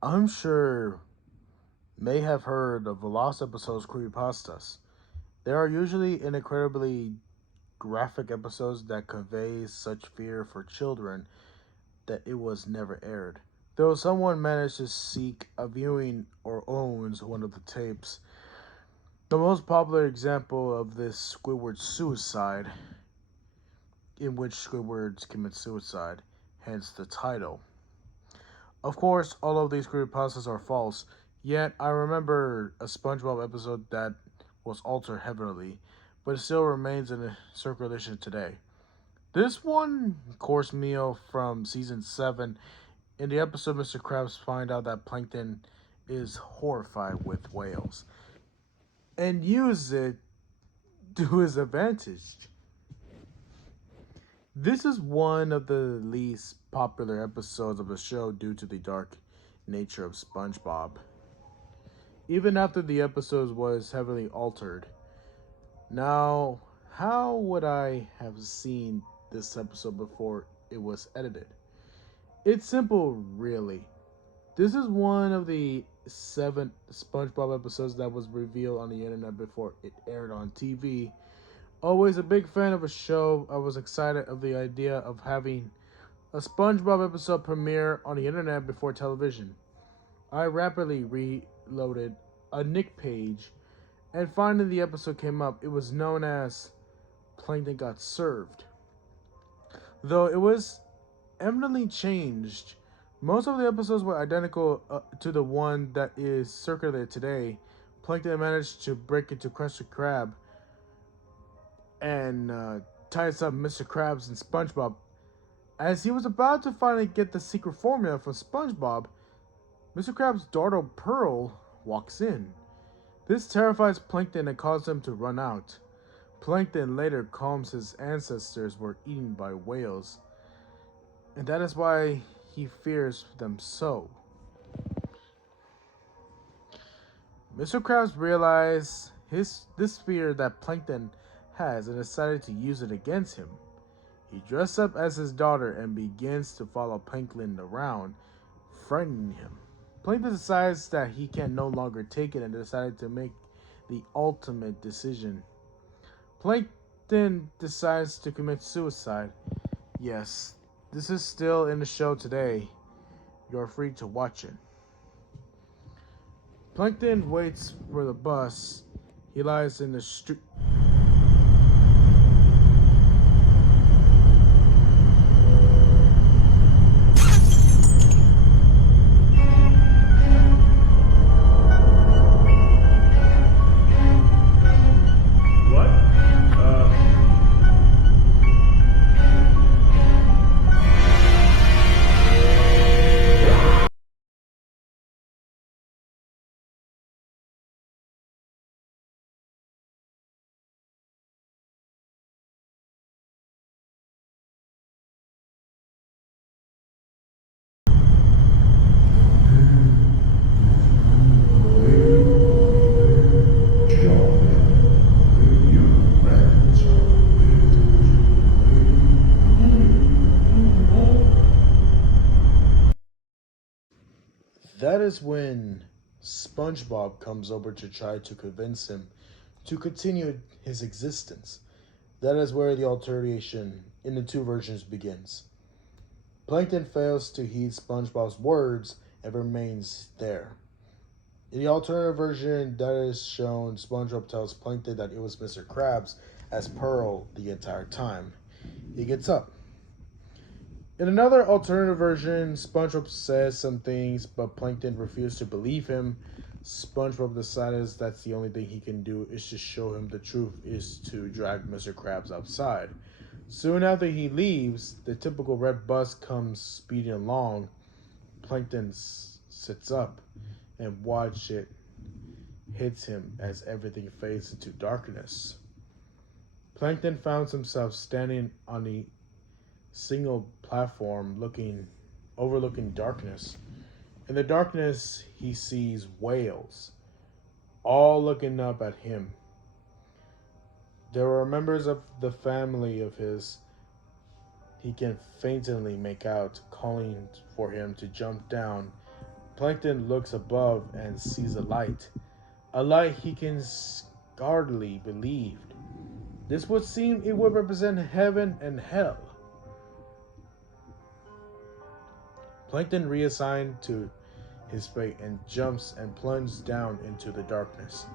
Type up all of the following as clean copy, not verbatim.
I'm sure may have heard of the lost episodes creepypastas. They are usually incredibly graphic episodes that convey such fear for children that it was never aired. Though someone managed to seek a viewing or owns one of the tapes, the most popular example of this Squidward suicide, in which Squidward commits suicide, hence the title. Of course, all of these creepypastas are false, yet I remember a SpongeBob episode that was altered heavily, but it still remains in circulation today. This one course meal from season 7, in the episode Mr. Krabs find out that Plankton is horrified with whales and use it to his advantage. This is one of the least popular episodes of the show due to the dark nature of SpongeBob. Even after the episode was heavily altered. Now, how would I have seen this episode before it was edited? It's simple, really. This is one of the 7 SpongeBob episodes that was revealed on the internet before it aired on TV. Always a big fan of a show, I was excited of the idea of having a SpongeBob episode premiere on the internet before television. I rapidly reloaded a Nick page and finally the episode came up. It was known as Plankton Got Served. Though it was eminently changed, most of the episodes were identical to the one that is circulated today. Plankton managed to break into Krusty Krab and ties up Mr. Krabs and SpongeBob. As he was about to finally get the secret formula from SpongeBob, Mr. Krabs' daughter Pearl walks in. This terrifies Plankton and causes him to run out. Plankton later claims his ancestors were eaten by whales, and that is why he fears them so. Mr. Krabs realized this fear that Plankton has and decided to use it against him. He dressed up as his daughter and begins to follow Plankton around, frightening him. Plankton decides that he can no longer take it and decided to make the ultimate decision. Plankton decides to commit suicide. Yes, this is still in the show today. You're free to watch it. Plankton waits for the bus. He lies in the street. What? That is when SpongeBob comes over to try to convince him to continue his existence. That is where the alteration in the two versions begins. Plankton fails to heed SpongeBob's words and remains there. In the alternative version that is shown, SpongeBob tells Plankton that it was Mr. Krabs as Pearl the entire time. He gets up. In another alternative version, SpongeBob says some things, but Plankton refuses to believe him. SpongeBob decides that's the only thing he can do is to show him the truth is to drag Mr. Krabs outside. Soon after he leaves, the typical red bus comes speeding along. Plankton sits up and watch it hits him as everything fades into darkness. Plankton finds himself standing on the single platform overlooking darkness. In the darkness, he sees whales, all looking up at him. There were members of the family of his he can faintly make out, calling for him to jump down, Plankton looks above and sees a light he can scarcely believe. This would seem it would represent heaven and hell. Plankton reassigned to his fate and jumps and plunges down into the darkness.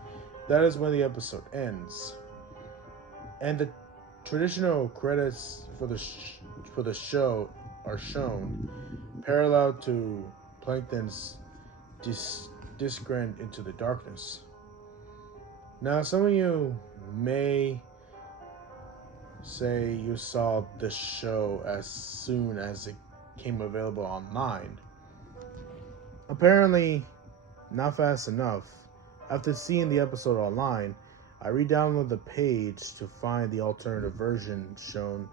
That is when the episode ends. And the traditional credits for the show are shown, parallel to Plankton's descent into the darkness. Now, some of you may say you saw the show as soon as it came available online. Apparently, not fast enough. After seeing the episode online, I re-downloaded the page to find the alternative version shown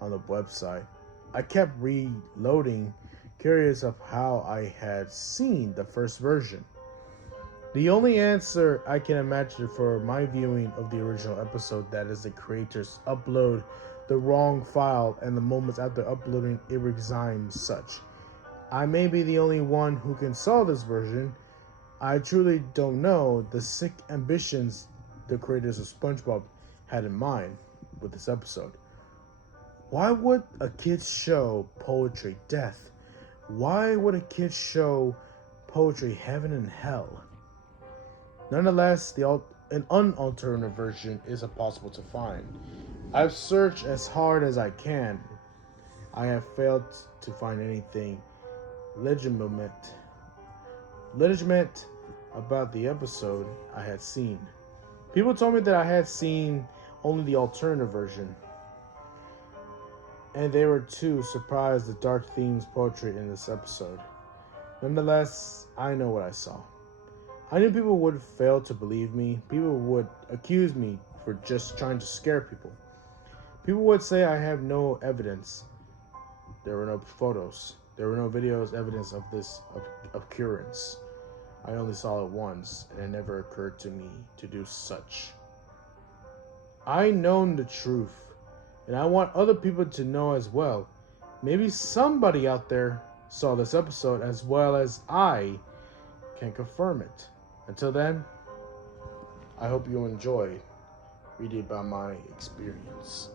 on the website. I kept reloading, curious of how I had seen the first version. The only answer I can imagine for my viewing of the original episode that is the creators upload the wrong file and the moments after uploading it resigns such. I may be the only one who can solve this version. I truly don't know the sick ambitions the creators of SpongeBob had in mind with this episode. Why would a kids show poetry death? Why would a kids show poetry heaven and hell? Nonetheless, an unalternative version is impossible to find. I've searched as hard as I can. I have failed to find anything legitimate about the episode I had seen. People told me that I had seen only the alternative version, and they were too surprised at dark themes poetry in this episode. Nonetheless, I know what I saw. I knew people would fail to believe me. People would accuse me for just trying to scare people. People would say I have no evidence. There were no photos. There were no videos evidence of this occurrence. I only saw it once, and it never occurred to me to do such. I know the truth, and I want other people to know as well. Maybe somebody out there saw this episode as well as I can confirm it. Until then, I hope you enjoyed reading about my experience.